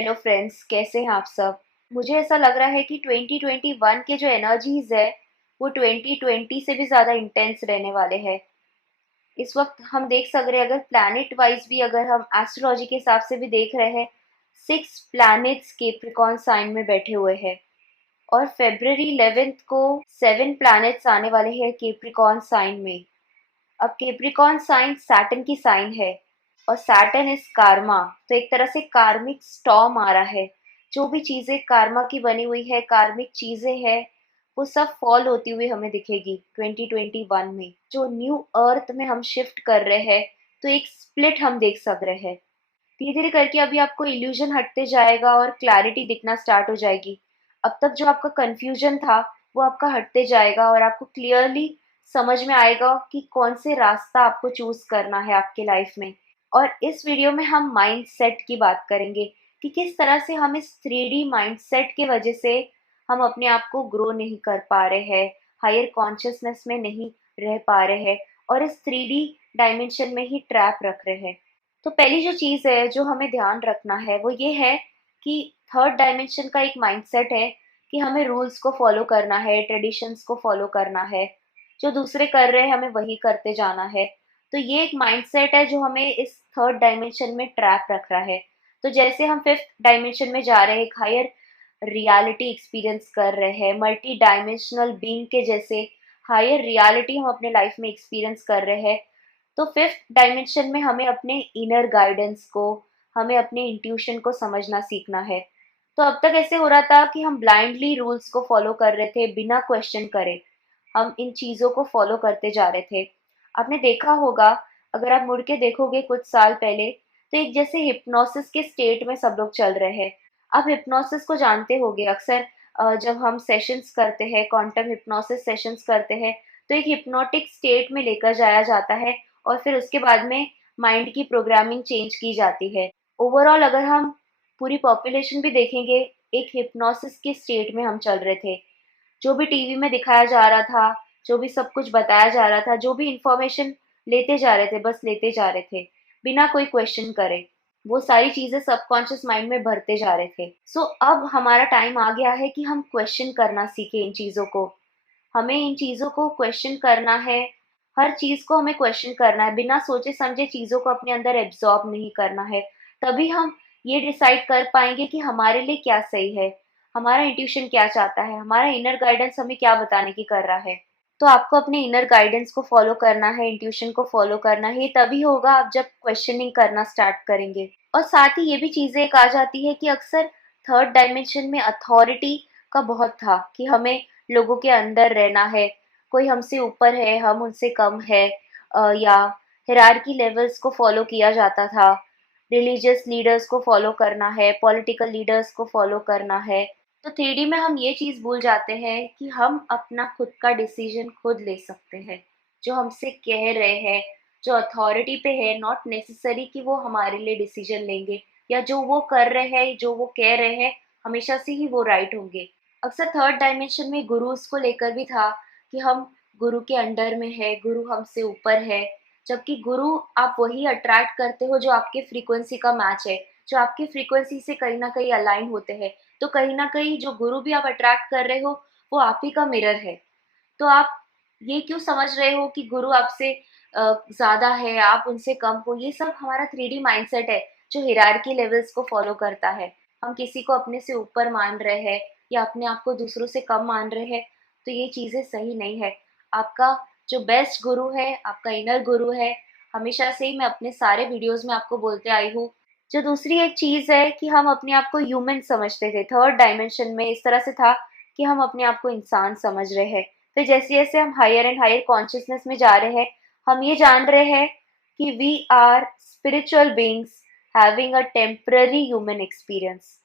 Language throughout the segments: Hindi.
हेलो फ्रेंड्स, कैसे हैं आप सब। मुझे ऐसा लग रहा है कि 2021 के जो एनर्जीज है वो 2020 से भी ज़्यादा इंटेंस रहने वाले हैं। इस वक्त हम देख सक रहे हैं, अगर प्लैनेट वाइज भी अगर हम एस्ट्रोलॉजी के हिसाब से भी देख रहे हैं, 6 प्लैनेट्स केप्रिकॉन साइन में बैठे हुए हैं। और फेब्रवरी 11 को 7 प्लैनेट्स आने वाले हैं केप्रिकॉन साइन में। अब केप्रिकॉन साइन सैटर्न की साइन है और सैटर्न इज कार्मा, तो एक तरह से कार्मिक स्टॉर्म आ रहा है। जो भी चीजें कार्मा की बनी हुई है, कार्मिक चीजें हैं, वो सब फॉल होती हुई हमें दिखेगी 2021 में। जो न्यू अर्थ में हम शिफ्ट कर रहे हैं, तो एक स्प्लिट हम देख सक रहे हैं। धीरे धीरे करके अभी आपको इल्यूजन हटते जाएगा और क्लैरिटी दिखना स्टार्ट हो जाएगी। अब तक जो आपका कंफ्यूजन था वो आपका हटते जाएगा और आपको क्लियरली समझ में आएगा कि कौन से रास्ता आपको चूज करना है आपके लाइफ में। और इस वीडियो में हम माइंड सेट की बात करेंगे कि किस तरह से हम इस 3D माइंड सेट की वजह से हम अपने आप को ग्रो नहीं कर पा रहे हैं, हायर कॉन्शियसनेस में नहीं रह पा रहे हैं और इस 3D डायमेंशन में ही ट्रैप रख रहे हैं। तो पहली जो चीज़ है जो हमें ध्यान रखना है वो ये है कि थर्ड डायमेंशन का एक माइंडसेट है कि हमें रूल्स को फॉलो करना है, ट्रेडिशंस को फॉलो करना है। जो दूसरे कर रहे हैं हमें वही करते जाना है। तो ये एक माइंडसेट है जो हमें इस थर्ड डायमेंशन में ट्रैप रख रहा है। तो जैसे हम फिफ्थ डायमेंशन में जा रहे हैं, एक हायर रियलिटी एक्सपीरियंस कर रहे हैं, मल्टी डायमेंशनल बीइंग के जैसे हायर रियलिटी हम अपने लाइफ में एक्सपीरियंस कर रहे हैं। तो फिफ्थ डायमेंशन में हमें अपने इनर गाइडेंस को, हमें अपने इंट्यूशन को समझना सीखना है। तो अब तक ऐसे हो रहा था कि हम ब्लाइंडली रूल्स को फॉलो कर रहे थे बिना क्वेश्चन करे। हम इन चीज़ों को फॉलो करते जा रहे थे। आपने देखा होगा, अगर आप मुड़ के देखोगे कुछ साल पहले, तो एक जैसे हिप्नोसिस के स्टेट में सब लोग चल रहे हैं। आप हिप्नोसिस को जानते होंगे, अक्सर जब हम सेशंस करते हैं, क्वांटम हिप्नोसिस सेशंस करते हैं, तो एक हिप्नोटिक स्टेट में लेकर जाया जाता है और फिर उसके बाद में माइंड की प्रोग्रामिंग चेंज की जाती है। ओवरऑल अगर हम पूरी पॉपुलेशन भी देखेंगे, एक हिप्नोसिस के स्टेट में हम चल रहे थे। जो भी टीवी में दिखाया जा रहा था, जो भी सब कुछ बताया जा रहा था, जो भी इंफॉर्मेशन लेते जा रहे थे, बस लेते जा रहे थे बिना कोई क्वेश्चन करे। वो सारी चीजें सबकॉन्शियस माइंड में भरते जा रहे थे। सो अब हमारा टाइम आ गया है कि हम क्वेश्चन करना सीखें इन चीजों को। हमें इन चीज़ों को क्वेश्चन करना है। हर चीज़ को हमें क्वेश्चन करना है, बिना सोचे समझे चीज़ों को अपने अंदर एब्जॉर्ब नहीं करना है। तभी हम ये डिसाइड कर पाएंगे कि हमारे लिए क्या सही है, हमारा इंट्यूशन क्या चाहता है, हमारा इनर गाइडेंस हमें क्या बताने की कर रहा है। तो आपको अपने इनर गाइडेंस को फॉलो करना है, इंट्यूशन को फॉलो करना है। ये तभी होगा आप जब क्वेश्चनिंग करना स्टार्ट करेंगे। और साथ ही ये भी चीज़ें एक आ जाती है कि अक्सर थर्ड डायमेंशन में अथॉरिटी का बहुत था कि हमें लोगों के अंदर रहना है, कोई हमसे ऊपर है, हम उनसे कम है, या हिरार्की लेवल्स को फॉलो किया जाता था। रिलीजियस लीडर्स को फॉलो करना है, पॉलिटिकल लीडर्स को फॉलो करना है। तो 3D में हम ये चीज़ भूल जाते हैं कि हम अपना खुद का डिसीजन खुद ले सकते हैं। जो हमसे कह रहे हैं, जो अथॉरिटी पे है, नॉट नेसेसरी कि वो हमारे लिए डिसीजन लेंगे, या जो वो कर रहे हैं, जो वो कह रहे हैं, हमेशा से ही वो राइट होंगे। अक्सर थर्ड डायमेंशन में गुरुज को लेकर भी था कि हम गुरु के अंडर में है, गुरु हमसे ऊपर है। जबकि गुरु आप वही अट्रैक्ट करते हो जो आपके फ्रीक्वेंसी का मैच है, जो आपकी फ्रीक्वेंसी से कहीं ना कहीं अलाइन होते हैं। तो कहीं ना कहीं जो गुरु भी आप अट्रैक्ट कर रहे हो वो आप ही का मिरर है। तो आप ये क्यों समझ रहे हो कि गुरु आपसे ज्यादा है, आप उनसे कम हो। ये सब हमारा 3D माइंडसेट है जो हिरार्की लेवल्स को फॉलो करता है। हम किसी को अपने से ऊपर मान रहे हैं या अपने आप को दूसरों से कम मान रहे हैं, तो ये चीजें सही नहीं है। आपका जो बेस्ट गुरु है, आपका इनर गुरु है। हमेशा से ही मैं अपने सारे वीडियोस में आपको बोलते आई हूँ। जो दूसरी एक चीज है कि हम अपने आप को ह्यूमन समझते थे, थर्ड डायमेंशन में इस तरह से था कि हम अपने आप को इंसान समझ रहे हैं। फिर जैसे जैसे हम हायर एंड हायर कॉन्शियसनेस में जा रहे हैं, हम ये जान रहे हैं कि we are spiritual beings having a temporary human experience.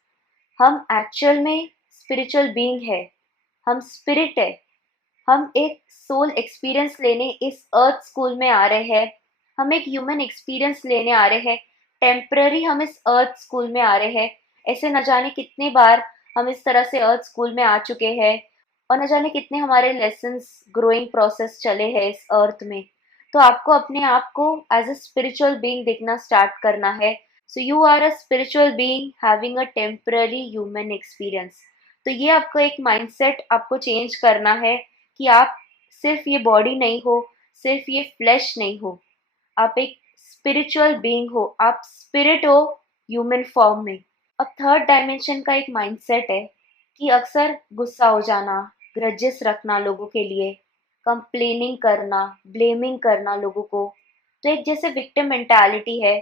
हम एक्चुअल में स्पिरिचुअल बीइंग है, हम स्पिरिट है। हम एक सोल एक्सपीरियंस लेने इस अर्थ स्कूल में आ रहे हैं। हम एक ह्यूमन एक्सपीरियंस लेने आ रहे हैं। टेम्पररी हम इस अर्थ स्कूल में आ रहे हैं। ऐसे न जाने कितने बार हम इस तरह से अर्थ स्कूल में आ चुके हैं और न जाने कितने हमारे लेसन्स ग्रोइंग प्रोसेस चले हैं इस अर्थ में। तो आपको अपने आप को एज ए स्पिरिचुअल बीइंग देखना स्टार्ट करना है। So you are a spiritual being having a temporary human experience. तो ये आपका एक माइंडसेट आपको चेंज करना है कि आप सिर्फ ये बॉडी नहीं हो, सिर्फ ये फ्लैश नहीं हो, आप एक स्पिरिचुअल बीइंग हो, आप स्पिरिट हो ह्यूमन फॉर्म में। अब थर्ड डायमेंशन का एक माइंडसेट है कि अक्सर गुस्सा हो जाना, ग्रजेस रखना लोगों के लिए, कंप्लेनिंग करना, ब्लेमिंग करना लोगों को। तो एक जैसे विक्टिम मेंटालिटी है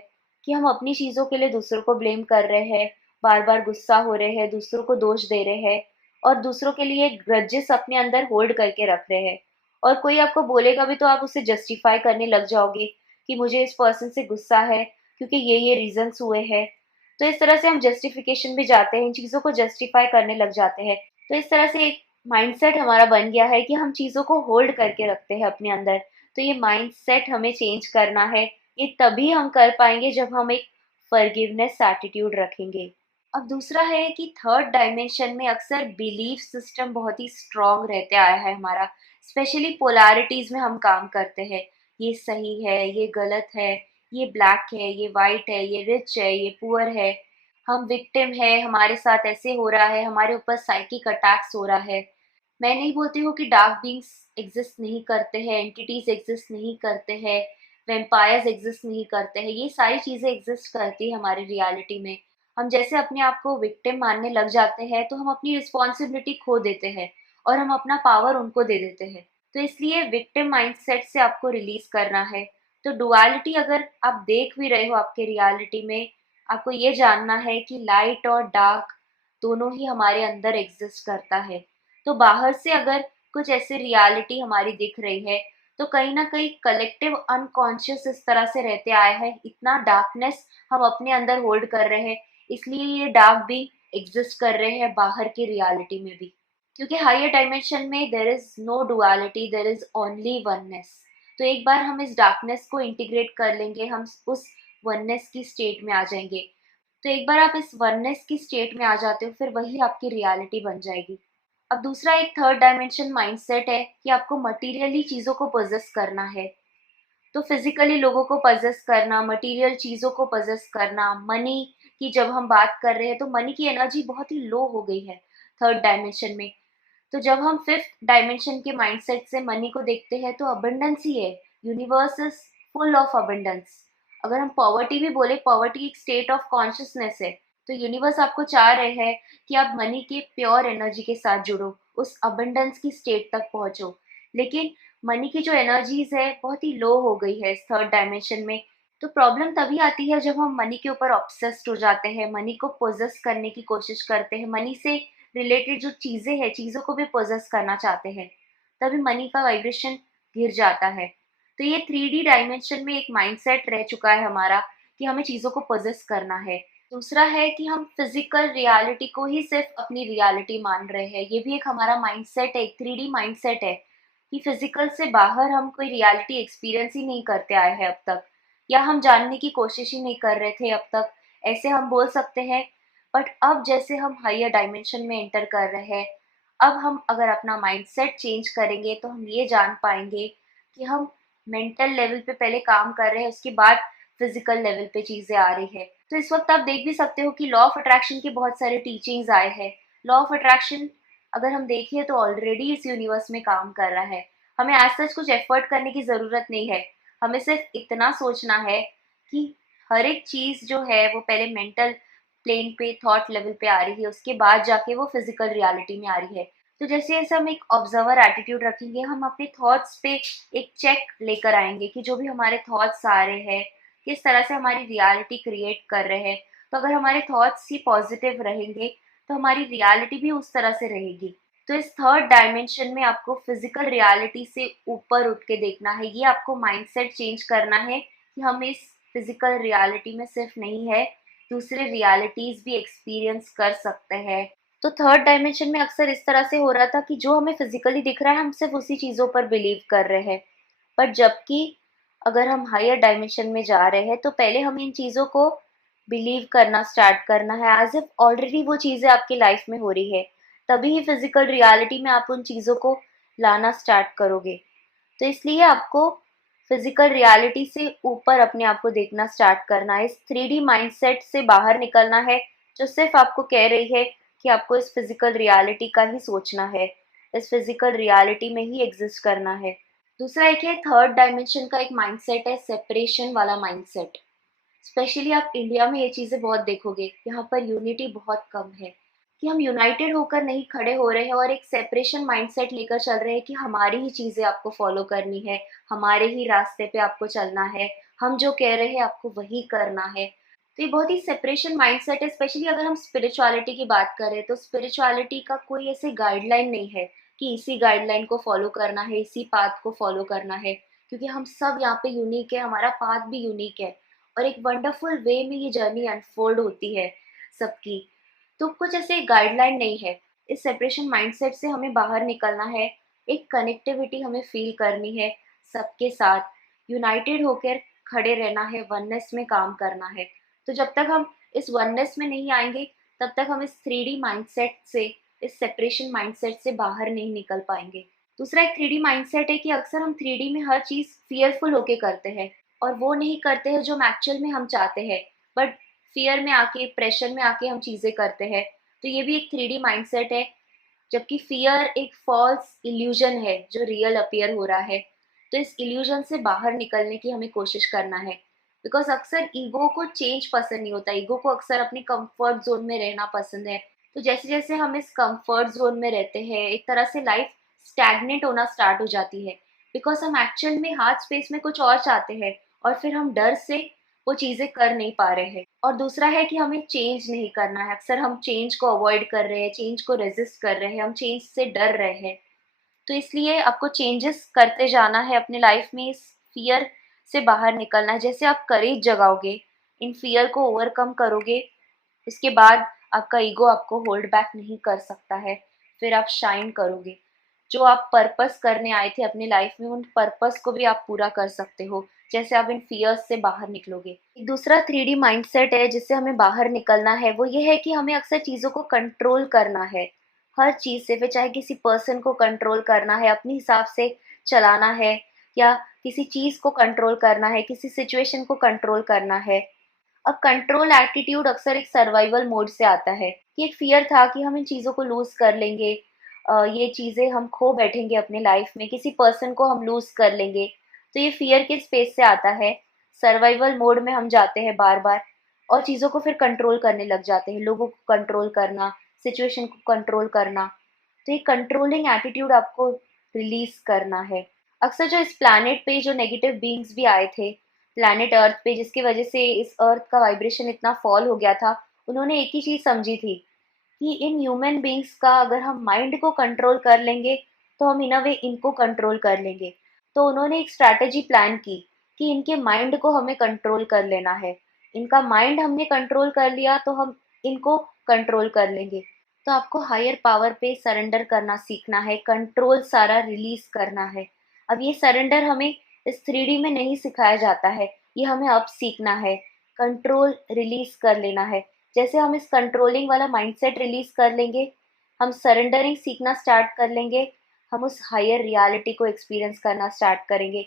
कि हम अपनी चीज़ों के लिए दूसरों को ब्लेम कर रहे हैं, बार बार गुस्सा हो रहे हैं, दूसरों को दोष दे रहे हैं और दूसरों के लिए ग्रजेस अपने अंदर होल्ड करके रख रहे हैं। और कोई आपको बोलेगा भी तो आप उसे जस्टिफाई करने लग जाओगे कि मुझे इस पर्सन से गुस्सा है क्योंकि ये रीजंस हुए हैं। तो इस तरह से हम जस्टिफिकेशन भी जाते हैं, इन चीज़ों को जस्टिफाई करने लग जाते हैं। तो इस तरह से एक माइंडसेट हमारा बन गया है कि हम चीज़ों को होल्ड करके रखते हैं अपने अंदर। तो ये माइंडसेट हमें चेंज करना है। ये तभी हम कर पाएंगे जब हम एक फॉरगिवनेस एटीट्यूड रखेंगे। अब दूसरा है कि थर्ड डायमेंशन में अक्सर बिलीफ सिस्टम बहुत ही स्ट्रांग रहते आया है हमारा। स्पेशली पोलैरिटीज में हम काम करते हैं। ये सही है, ये गलत है, ये ब्लैक है, ये वाइट है, ये रिच है, ये पुअर है, हम विक्टिम है, हमारे साथ ऐसे हो रहा है, हमारे ऊपर साइकिक अटैक्स हो रहा है। मैं नहीं बोलती हूँ कि डार्क बींग्स एग्जिस्ट नहीं करते हैं, एंटिटीज एग्जिस्ट नहीं करते हैं, वेम्पायर्स एग्जिस्ट नहीं करते हैं, ये सारी चीज़ें एग्जिस्ट करती है हमारी रियलिटी में। हम जैसे अपने आप को विक्टिम मानने लग जाते हैं तो हम अपनी रिस्पॉन्सिबिलिटी खो देते हैं और हम अपना पावर उनको दे देते हैं। तो इसलिए विक्टिम माइंडसेट से आपको रिलीज करना है। तो डुअलिटी अगर आप देख भी रहे हो आपके रियलिटी में, आपको ये जानना है कि लाइट और डार्क दोनों ही हमारे अंदर एग्जिस्ट करता है। तो बाहर से अगर कुछ ऐसी रियलिटी हमारी दिख रही है तो कहीं ना कहीं कलेक्टिव अनकॉन्शियस इस तरह से रहते आए हैं, इतना डार्कनेस हम अपने अंदर होल्ड कर रहे हैं, इसलिए ये डार्क भी एग्जिस्ट कर रहे हैं बाहर की रियलिटी में भी। क्योंकि हायर डायमेंशन में there is no duality, there is only oneness. तो एक बार हम इस डार्कनेस को इंटीग्रेट कर लेंगे, हम उस वननेस की स्टेट में आ जाएंगे। तो एक बार आप इस वननेस की स्टेट में आ जाते हो फिर वही आपकी रियलिटी बन जाएगी। अब दूसरा एक थर्ड डायमेंशन माइंडसेट है कि आपको मटेरियली चीज़ों को पोजेस करना है। तो फिजिकली लोगों को पजेस करना, मटेरियल चीज़ों को पजेस करना, मनी की जब हम बात कर रहे हैं तो मनी की एनर्जी बहुत ही लो हो गई है थर्ड डायमेंशन में। तो जब हम फिफ्थ डायमेंशन के माइंडसेट से मनी को देखते हैं तो अबंडेंस ही है। Universe is full of abundance. अगर हम पॉवर्टी भी बोले, पॉवर्टी एक स्टेट ऑफ कॉन्शियसनेस है। तो यूनिवर्स आपको चाह रहे हैं कि आप मनी के प्योर एनर्जी के साथ जुड़ो, उस अबंडेंस की स्टेट तक पहुंचो। लेकिन मनी की जो एनर्जीज है बहुत ही लो हो गई है इस थर्ड डायमेंशन में। तो प्रॉब्लम तभी आती है जब हम मनी के ऊपर ऑब्सेस्ड हो जाते हैं, मनी को पोजेस करने की कोशिश करते हैं, मनी से रिलेटेड जो चीज़ें हैं चीज़ों को भी पोजेस करना चाहते हैं, तभी मनी का वाइब्रेशन गिर जाता है। तो ये 3D डायमेंशन में एक माइंडसेट रह चुका है हमारा कि हमें चीज़ों को पोजेस करना है। दूसरा है कि हम फिजिकल रियलिटी को ही सिर्फ अपनी रियलिटी मान रहे हैं। ये भी एक हमारा माइंडसेट है, एक 3D माइंडसेट है कि फिजिकल से बाहर हम कोई रियलिटी एक्सपीरियंस ही नहीं करते आए हैं अब तक, या हम जानने की कोशिश ही नहीं कर रहे थे अब तक, ऐसे हम बोल सकते हैं। बट अब जैसे हम हायर डायमेंशन में एंटर कर रहे हैं, अब हम अगर अपना माइंडसेट चेंज करेंगे तो हम ये जान पाएंगे कि हम मेंटल लेवल पे पहले काम कर रहे हैं, उसके बाद फिजिकल लेवल पे चीज़ें आ रही है। तो इस वक्त आप देख भी सकते हो कि लॉ ऑफ अट्रैक्शन के बहुत सारे टीचिंग्स आए हैं। लॉ ऑफ अट्रैक्शन अगर हम देखिए तो ऑलरेडी इस यूनिवर्स में काम कर रहा है। हमें एज सच कुछ एफर्ट करने की ज़रूरत नहीं है। हमें सिर्फ इतना सोचना है कि हर एक चीज़ जो है वो पहले मेंटल प्लेन पे, थॉट लेवल पे आ रही है, उसके बाद जाके वो फिजिकल रियलिटी में आ रही है। तो जैसे जैसे हम एक ऑब्जर्वर एटीट्यूड रखेंगे, हम अपने थॉट्स पे एक चेक लेकर आएंगे कि जो भी हमारे थॉट्स आ रहे हैं किस तरह से हमारी रियलिटी क्रिएट कर रहे हैं। तो अगर हमारे थॉट्स ही पॉजिटिव रहेंगे तो हमारी रियलिटी भी उस तरह से रहेगी। तो इस थर्ड डायमेंशन में आपको फिजिकल रियलिटी से ऊपर उठ के देखना है, ये आपको माइंडसेट चेंज करना है कि हम इस फिजिकल रियलिटी में सिर्फ नहीं है, दूसरे रियलिटीज भी एक्सपीरियंस कर सकते हैं। तो थर्ड डायमेंशन में अक्सर इस तरह से हो रहा था कि जो हमें फिजिकली दिख रहा है हम सिर्फ उसी चीज़ों पर बिलीव कर रहे हैं। बट जबकि अगर हम हायर डायमेंशन में जा रहे हैं तो पहले हमें इन चीज़ों को बिलीव करना स्टार्ट करना है एज इफ ऑलरेडी वो चीज़ें आपकी लाइफ में हो रही है। तभी ही फिजिकल रियलिटी में आप उन चीज़ों को लाना स्टार्ट करोगे। तो इसलिए आपको फिजिकल रियलिटी से ऊपर अपने आप को देखना स्टार्ट करना है, इस 3D माइंडसेट से बाहर निकलना है जो सिर्फ आपको कह रही है कि आपको इस फिजिकल रियलिटी का ही सोचना है, इस फिजिकल रियलिटी में ही एग्जिस्ट करना है। दूसरा एक है थर्ड डायमेंशन का एक माइंडसेट है, सेपरेशन वाला माइंडसेट। स्पेशली आप इंडिया में ये चीज़ें बहुत देखोगे, यहाँ पर यूनिटी बहुत कम है, कि हम यूनाइटेड होकर नहीं खड़े हो रहे हैं और एक सेपरेशन माइंडसेट लेकर चल रहे हैं कि हमारी ही चीज़ें आपको फॉलो करनी है, हमारे ही रास्ते पे आपको चलना है, हम जो कह रहे हैं आपको वही करना है। तो ये बहुत ही सेपरेशन माइंडसेट है। स्पेशली अगर हम स्पिरिचुअलिटी की बात करें तो स्पिरिचुअलिटी का कोई ऐसे गाइडलाइन नहीं है कि इसी गाइडलाइन को फॉलो करना है, इसी पाथ को फॉलो करना है, क्योंकि हम सब यहाँ पे यूनिक है, हमारा पाथ भी यूनिक है और एक वंडरफुल वे में ये जर्नी अनफोल्ड होती है सबकी। तो कुछ ऐसे गाइडलाइन नहीं है। इस सेपरेशन माइंडसेट से हमें बाहर निकलना है, एक कनेक्टिविटी हमें फील करनी है सबके साथ, यूनाइटेड होकर खड़े रहना है, वननेस में काम करना है। तो जब तक हम इस वननेस में नहीं आएंगे तब तक हम इस 3D माइंडसेट से, इस सेपरेशन माइंडसेट से बाहर नहीं निकल पाएंगे। दूसरा एक 3D माइंडसेट है कि अक्सर हम 3D में हर चीज़ फियरफुल होके करते हैं और वो नहीं करते हैं जो एक्चुअल में हम चाहते हैं, बट फियर में आके, प्रेशर में आके हम चीज़ें करते हैं। तो ये भी एक 3D माइंडसेट है, जबकि फियर एक फॉल्स इल्यूजन है जो रियल अपीयर हो रहा है। तो इस इल्यूजन से बाहर निकलने की हमें कोशिश करना है, बिकॉज अक्सर ईगो को चेंज पसंद नहीं होता, ईगो को अक्सर अपने कंफर्ट जोन में रहना पसंद है। तो जैसे जैसे हम इस कंफर्ट जोन में रहते हैं एक तरह से लाइफ स्टैग्नेट होना स्टार्ट हो जाती है, बिकॉज हम एक्चुअल में हार्ट स्पेस में कुछ और चाहते हैं और फिर हम डर से वो चीज़ें कर नहीं पा रहे हैं। और दूसरा है कि हमें चेंज नहीं करना है, अक्सर हम चेंज को अवॉइड कर रहे हैं, चेंज को रेजिस्ट कर रहे हैं, हम चेंज से डर रहे हैं। तो इसलिए आपको चेंजेस करते जाना है अपने लाइफ में, इस फियर से बाहर निकलना है। जैसे आप करेज जगाओगे, इन फियर को ओवरकम करोगे, उसके बाद आपका ईगो आपको होल्ड बैक नहीं कर सकता है, फिर आप शाइन करोगे। जो आप पर्पस करने आए थे अपनी लाइफ में, उन पर्पस को भी आप पूरा कर सकते हो जैसे आप इन फियर्स से बाहर निकलोगे। एक दूसरा 3D माइंडसेट है जिससे हमें बाहर निकलना है, वो ये है कि हमें अक्सर चीज़ों को कंट्रोल करना है, हर चीज़ से, फिर चाहे किसी पर्सन को कंट्रोल करना है, अपने हिसाब से चलाना है, या किसी चीज़ को कंट्रोल करना है, किसी सिचुएशन को कंट्रोल करना है। अब कंट्रोल एटीट्यूड अक्सर एक सर्वाइवल मोड से आता है, कि एक फियर था कि हम इन चीज़ों को लूज़ कर लेंगे, ये चीज़ें हम खो बैठेंगे अपने लाइफ में, किसी पर्सन को हम लूज़ कर लेंगे। तो ये फियर के स्पेस से आता है, सर्वाइवल मोड में हम जाते हैं बार बार और चीज़ों को फिर कंट्रोल करने लग जाते हैं, लोगों को कंट्रोल करना, सिचुएशन को कंट्रोल करना। तो ये कंट्रोलिंग एटीट्यूड आपको रिलीज करना है। अक्सर जो इस प्लैनेट पे जो नेगेटिव बीइंग्स भी आए थे, प्लैनेट अर्थ पे, जिसकी वजह से इस अर्थ का वाइब्रेशन इतना फॉल हो गया था, उन्होंने एक ही चीज़ समझी थी कि इन ह्यूमन बीइंग्स का अगर हम माइंड को कंट्रोल कर लेंगे तो हम इन अ वे इनको कंट्रोल कर लेंगे। तो उन्होंने एक स्ट्रैटेजी प्लान की कि इनके माइंड को हमें कंट्रोल कर लेना है, इनका माइंड हमने कंट्रोल कर लिया तो हम इनको कंट्रोल कर लेंगे। तो आपको हायर पावर पे सरेंडर करना सीखना है, कंट्रोल सारा रिलीज करना है। अब ये सरेंडर हमें इस 3D में नहीं सिखाया जाता है, ये हमें अब सीखना है, कंट्रोल रिलीज कर लेना है। जैसे हम इस कंट्रोलिंग वाला माइंडसेट रिलीज कर लेंगे, हम सरेंडरिंग सीखना स्टार्ट कर लेंगे, हम उस हायर रियलिटी को एक्सपीरियंस करना स्टार्ट करेंगे।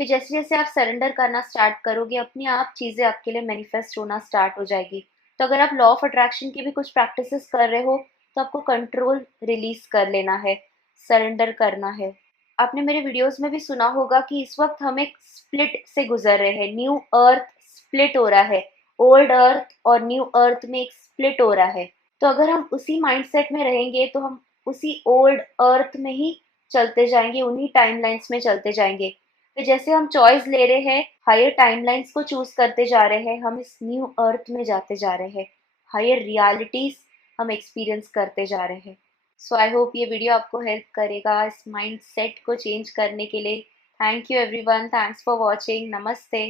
फिर जैसे जैसे आप सरेंडर करना स्टार्ट करोगे, अपने आप चीज़ें आपके लिए मैनिफेस्ट होना स्टार्ट हो जाएगी। तो अगर आप लॉ ऑफ अट्रैक्शन की भी कुछ प्रैक्टिसेस कर रहे हो तो आपको कंट्रोल रिलीज कर लेना है, सरेंडर करना है। आपने मेरे वीडियोस में भी सुना होगा कि इस वक्त हम एक स्प्लिट से गुजर रहे हैं, न्यू अर्थ स्प्लिट हो रहा है, ओल्ड अर्थ और न्यू अर्थ में एक स्प्लिट हो रहा है। तो अगर हम उसी माइंडसेट में रहेंगे तो हम उसी ओल्ड अर्थ में ही चलते जाएंगे, उन्हीं टाइमलाइंस में चलते जाएंगे। तो जैसे हम चॉइस ले रहे हैं, हायर टाइमलाइंस को चूज करते जा रहे हैं, हम इस न्यू अर्थ में जाते जा रहे हैं, हायर रियलिटीज हम एक्सपीरियंस करते जा रहे हैं। सो आई होप ये वीडियो आपको हेल्प करेगा इस माइंड सेट को चेंज करने के लिए। Thank you everyone, thanks for watching, नमस्ते।